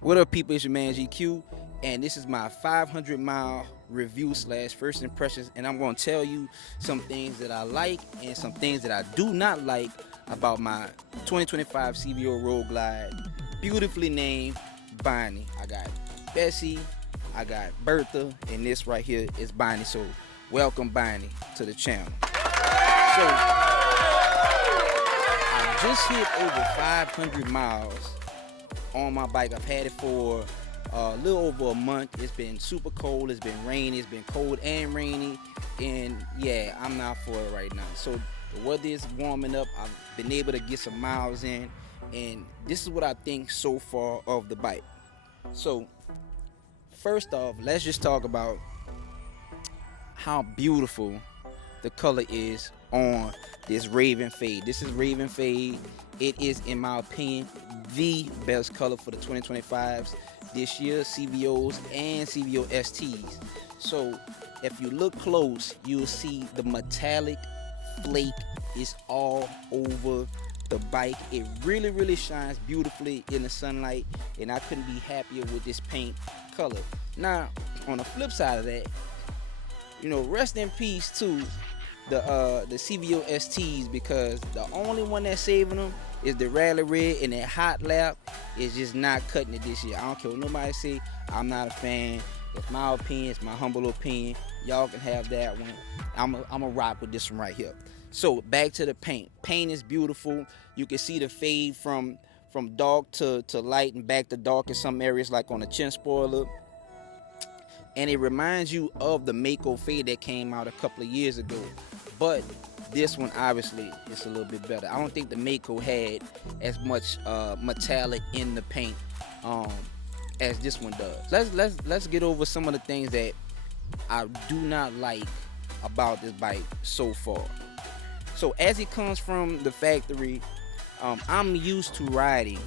What up, people? It's your man GQ, and this is my 500-mile review slash first impressions. And I'm going to tell you some things that I like and some things that I do not like about my 2025 CVO Road Glide, beautifully named Bonnie. I got Bessie, I got Bertha, and this right here is Bonnie. So, welcome Bonnie to the channel. So, I just hit over 500 miles on my bike. I've had it for a little over a month. It's been super cold, it's been rainy, it's been cold and rainy, and yeah, I'm not for it right now. So the weather is warming up. I've been able to get some miles in, and this is what I think so far of the bike. So first off, let's just talk about how beautiful the color is on this Raven Fade. This is Raven Fade. It is, in my opinion, the best color for the 2025s this year, CVOs and CVO STs. So if you look close, you'll see the metallic flake is all over the bike. It really shines beautifully in the sunlight, and I couldn't be happier with this paint color. Now, on the flip side of that, rest in peace to the CVO STs, because the only one that's saving them is the Rally Red, and that hot lap is just not cutting it this year. I don't care what nobody say. I'm not a fan. It's my opinion. It's my humble opinion. Y'all can have that one. I'm a rock with this one right here. So back to the paint. Paint is beautiful. You can see the fade from dark to light and back to dark in some areas, like on the chin spoiler. And it reminds you of the Mako fade that came out a couple of years ago. But this one obviously is a little bit better. I don't think the Mako had as much metallic in the paint as this one does. Let's get over some of the things that I do not like about this bike so far. So as it comes from the factory, I'm used to riding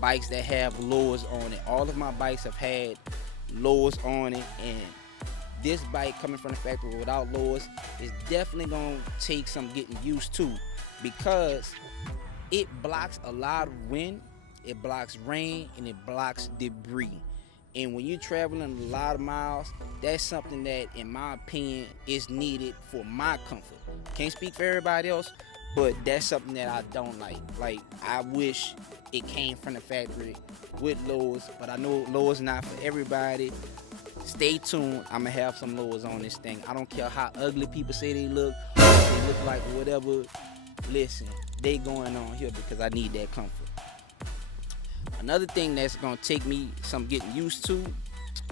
bikes that have lowers on it. All of my bikes have had lowers on it, and this bike coming from the factory without lowers is definitely gonna take some getting used to, because it blocks a lot of wind, it blocks rain, and it blocks debris. And when you're traveling a lot of miles, that's something that, in my opinion, is needed for my comfort. Can't speak for everybody else, but that's something that I don't like. Like, I wish it came from the factory with lowers, but I know lowers not for everybody. Stay tuned. I'm gonna have some lowers on this thing. I don't care how ugly people say they look, what they look like, or whatever. Listen, they going on here because I need that comfort. Another thing that's gonna take me some getting used to.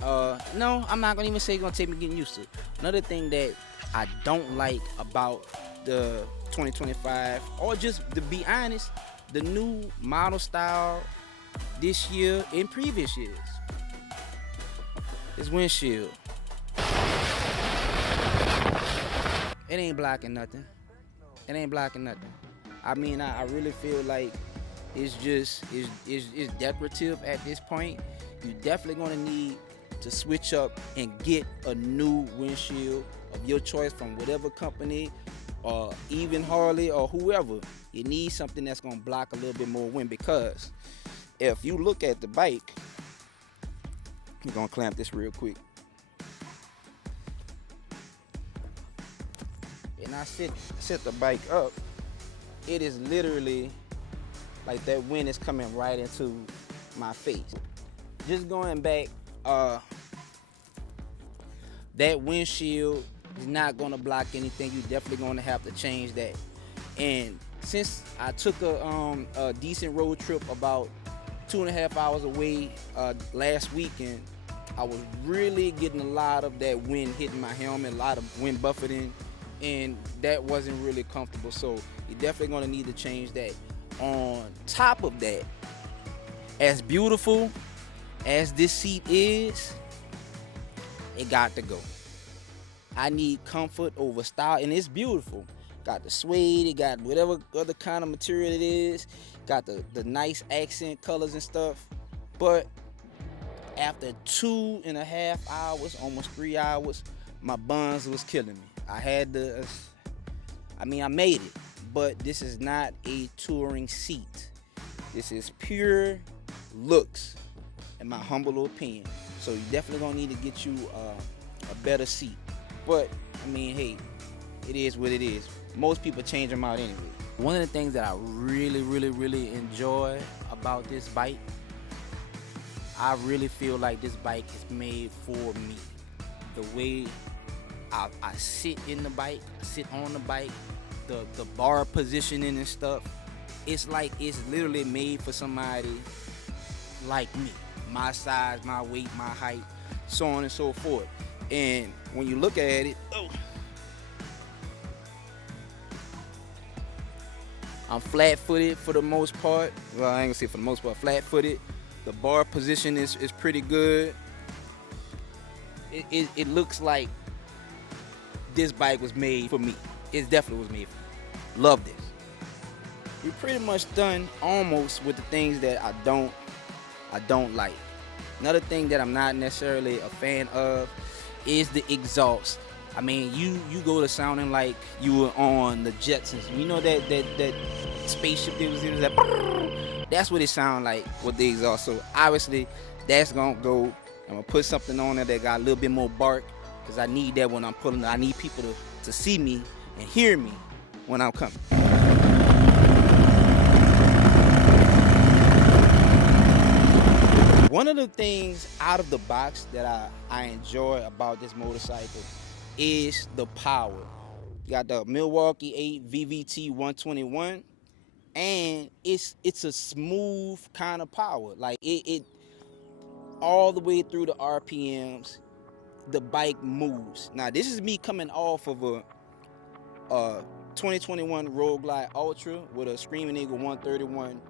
No, I'm not gonna even say it's gonna take me getting used to. Another thing that I don't like about the 2025, or just to be honest, the new model style this year and previous years, is windshield. It ain't blocking nothing. It ain't blocking nothing. I mean, I really feel like it's decorative at this point. You're definitely gonna need to switch up and get a new windshield of your choice from whatever company, or even Harley or whoever. You need something that's gonna block a little bit more wind, because if you look at the bike, I'm gonna clamp this real quick. And I set the bike up. It is literally like that wind is coming right into my face. Just going back, that windshield is not gonna block anything. You're definitely gonna have to change that. And since I took a decent road trip about 2.5 hours away last weekend, I was really getting a lot of that wind hitting my helmet, a lot of wind buffeting, and that wasn't really comfortable. So you're definitely gonna need to change that. On top of that, as beautiful as this seat is, it got to go. I need comfort over style, and it's beautiful. Got the suede, it got whatever other kind of material it is, got the nice accent colors and stuff. But after 2.5 hours, almost 3 hours, my buns was killing me. I made it, but this is not a touring seat. This is pure looks. in my humble opinion. So you definitely gonna need to get you a better seat. But I mean, hey, it is what it is. Most people change them out anyway. One of the things that I really enjoy about this bike, I really feel like this bike is made for me. The way I sit in the bike, I sit on the bike, the bar positioning and stuff, it's like it's literally made for somebody like me. My size, my weight, my height, so on and so forth. And when you look at it, I'm flat-footed for the most part. Well, I ain't gonna say for the most part, flat-footed. The bar position is pretty good. It looks like this bike was made for me. It definitely was made for me. Love this. We're pretty much done almost with the things that I don't like. Another thing that I'm not necessarily a fan of is the exhaust. I mean, you go to sounding like you were on the Jetsons. You know that spaceship that was in that. That's what it sounds like with the exhaust. So obviously, that's gonna go. I'm gonna put something on there that got a little bit more bark, because I need that when I'm pulling. I need people to see me and hear me when I'm coming. One of the things out of the box that I enjoy about this motorcycle is the power. You got the Milwaukee 8 VVT 121, and it's a smooth kind of power. Like it all the way through the RPMs, the bike moves. Now this is me coming off of a 2021 Road Glide Ultra with a Screaming Eagle 131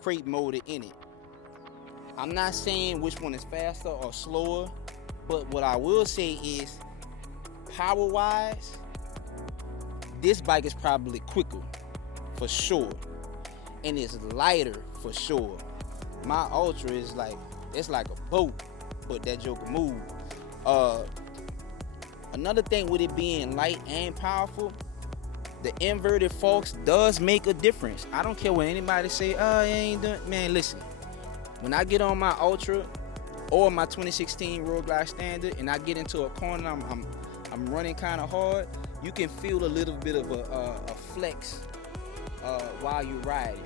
crate motor in it. I'm not saying which one is faster or slower, but what I will say is, power-wise, this bike is probably quicker, for sure, and it's lighter, for sure. My Ultra is like, it's like a boat, but that joker move. Another thing with it being light and powerful, the inverted forks does make a difference. I don't care what anybody say, oh, it ain't done. Man, listen. When I get on my Ultra or my 2016 Road Glide Standard and I get into a corner, I'm running kind of hard, you can feel a little bit of a flex while you're riding.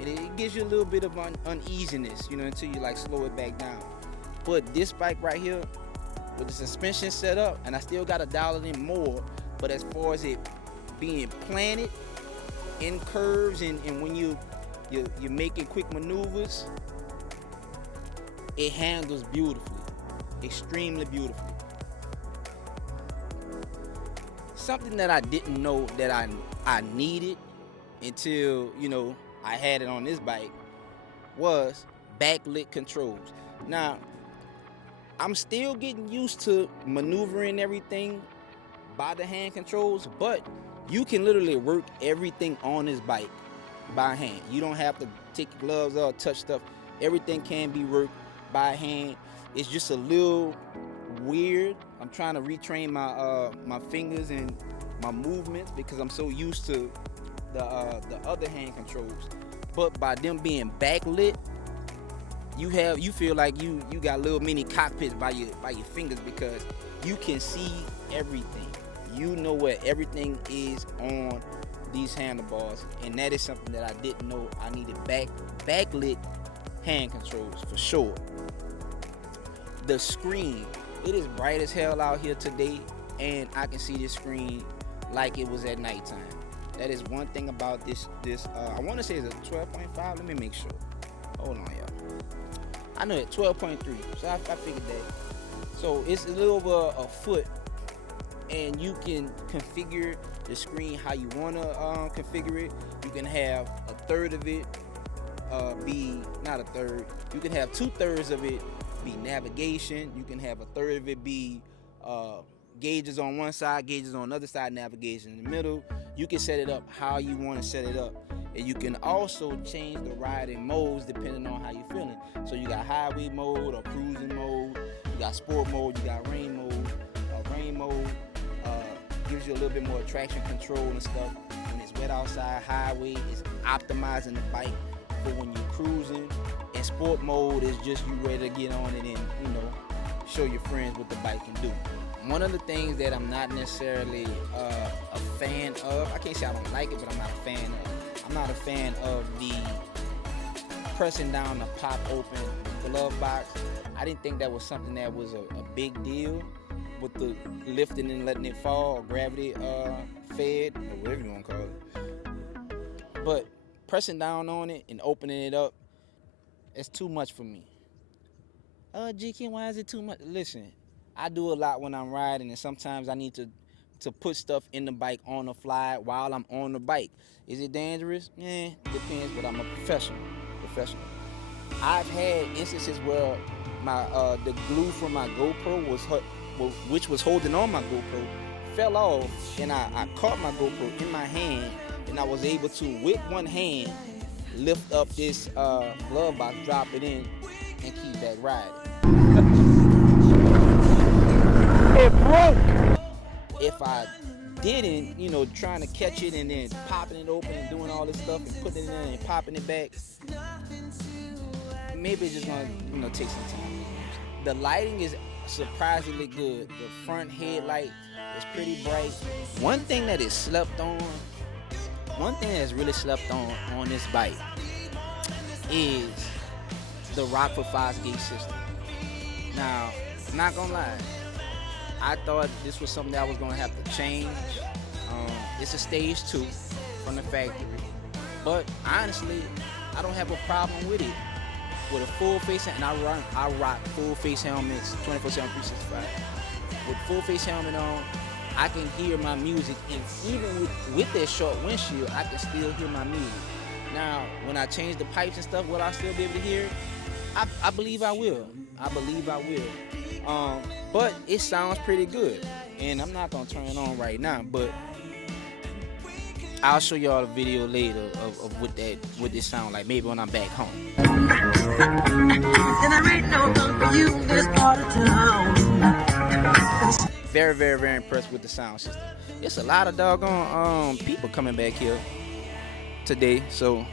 And it gives you a little bit of uneasiness, you know, until you like slow it back down. But this bike right here, with the suspension set up, and I still got to dial it in more, but as far as it being planted in curves and when you're making quick maneuvers, it handles beautifully, extremely beautifully. Something that I didn't know that I needed until, you know, I had it on this bike was backlit controls. Now, I'm still getting used to maneuvering everything by the hand controls, but you can literally work everything on this bike by hand. You don't have to take your gloves off, touch stuff. Everything can be worked by hand. It's just a little weird. I'm trying to retrain my fingers and my movements because I'm so used to the other hand controls. But by them being backlit, you feel like you got little mini cockpits by your fingers, because you can see everything. You know where everything is on these handlebars, and that is something that I didn't know I needed. Backlit hand controls for sure. The screen, it is bright as hell out here today, and I can see this screen like it was at nighttime. That is one thing about this I want to say it's a 12.5. Let me make sure. Hold on, y'all. I know it's 12.3, so I figured that. So it's a little over a foot, and you can configure the screen how you want to configure it. You can have a third of it be, not a third, you can have 2/3 of it be navigation. You can have a third of it be gauges on one side, gauges on the other side, navigation in the middle. You can set it up how you want to set it up. And you can also change the riding modes depending on how you're feeling. So you got highway mode or cruising mode, you got sport mode, you got rain mode. Rain mode gives you a little bit more traction control and stuff. When it's wet outside, highway is optimizing the bike for when you're cruising and sport mode is just you ready to get on it and, you know, show your friends what the bike can do. One of the things that I'm not necessarily a fan of, I can't say I don't like it, but I'm not a fan of. I'm not a fan of the pressing down the pop open glove box. I didn't think that was something that was a big deal with the lifting and letting it fall, or gravity fed, or whatever you want to call it. But pressing down on it and opening it up, it's too much for me. GK, why is it too much? Listen, I do a lot when I'm riding, and sometimes I need to put stuff in the bike on the fly while I'm on the bike. Is it dangerous? Depends, but I'm a professional. I've had instances where my the glue from my GoPro which was holding on my GoPro, fell off, and I caught my GoPro in my hand, and I was able to, with one hand, lift up this glove box, drop it in, and keep that riding. It broke. If I didn't, you know, trying to catch it and then popping it open and doing all this stuff and putting it in and popping it back, maybe it's just gonna, you know, take some time. The lighting is surprisingly good. The front headlight is pretty bright. One thing that is slept on, one thing that's really slept on this bike is the Rockford 5-gauge system. Now, I'm not gonna lie, I thought this was something that I was gonna have to change. It's a stage 2 from the factory, but honestly, I don't have a problem with it. With a full face, and I rock full face helmets 24/7, 365. With full face helmet on, I can hear my music, and even with that short windshield, I can still hear my music. Now, when I change the pipes and stuff, will I still be able to hear it? I believe I will. But it sounds pretty good, and I'm not gonna turn it on right now, but I'll show y'all a video later of what this sound like, maybe when I'm back home. Very, very, very impressed with the sound system. It's a lot of doggone people coming back here today, so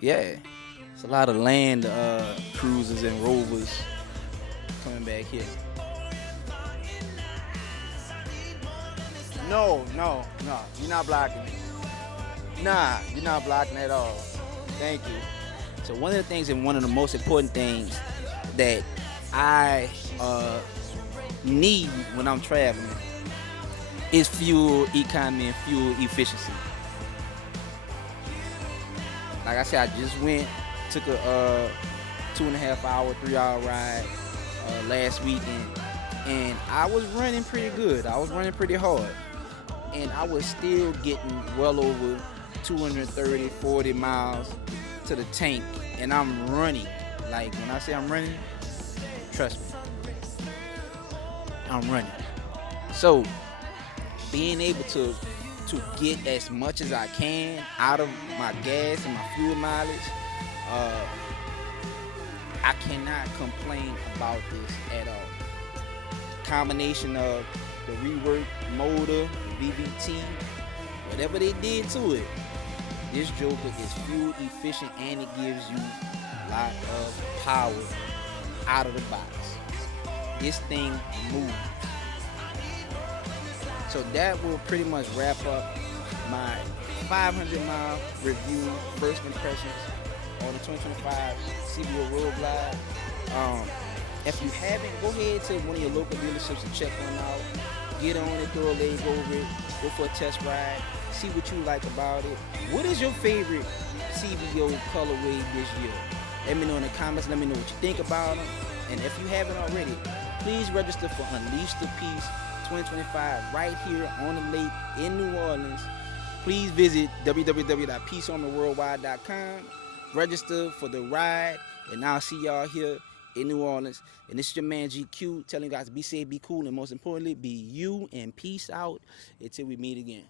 yeah, it's a lot of land cruisers and rovers coming back here. No, you're not blocking it. Nah, you're not blocking at all. Thank you. So one of the things, and one of the most important things that I need when I'm traveling is fuel economy and fuel efficiency. Like I said, I just took a 2.5 hour, 3 hour ride last weekend, and I was running pretty good. I was running pretty hard, and I was still getting well over 230, 40 miles to the tank, and I'm running. Like, when I say I'm running, trust me, I'm running. So being able to get as much as I can out of my gas and my fuel mileage, I cannot complain about this at all. Combination of the reworked motor, VVT, whatever they did to it, this joker is fuel efficient, and it gives you a lot of power out of the box. This thing moves. So that will pretty much wrap up my 500-mile review, first impressions on the 2025 CVO Road Glide. If you haven't, go ahead to one of your local dealerships and check one out. Get on it, throw a leg over it, go for a test ride, see what you like about it. What is your favorite CVO colorway this year? Let me know in the comments. Let me know what you think about them. And if you haven't already, please register for Unleash the Peace 2025 right here on the lake in New Orleans. Please visit www.peacearmyworldwide.com. Register for the ride, and I'll see y'all here in New Orleans. And this is your man GQ telling you guys to be safe, be cool, and most importantly, be you, and peace out until we meet again.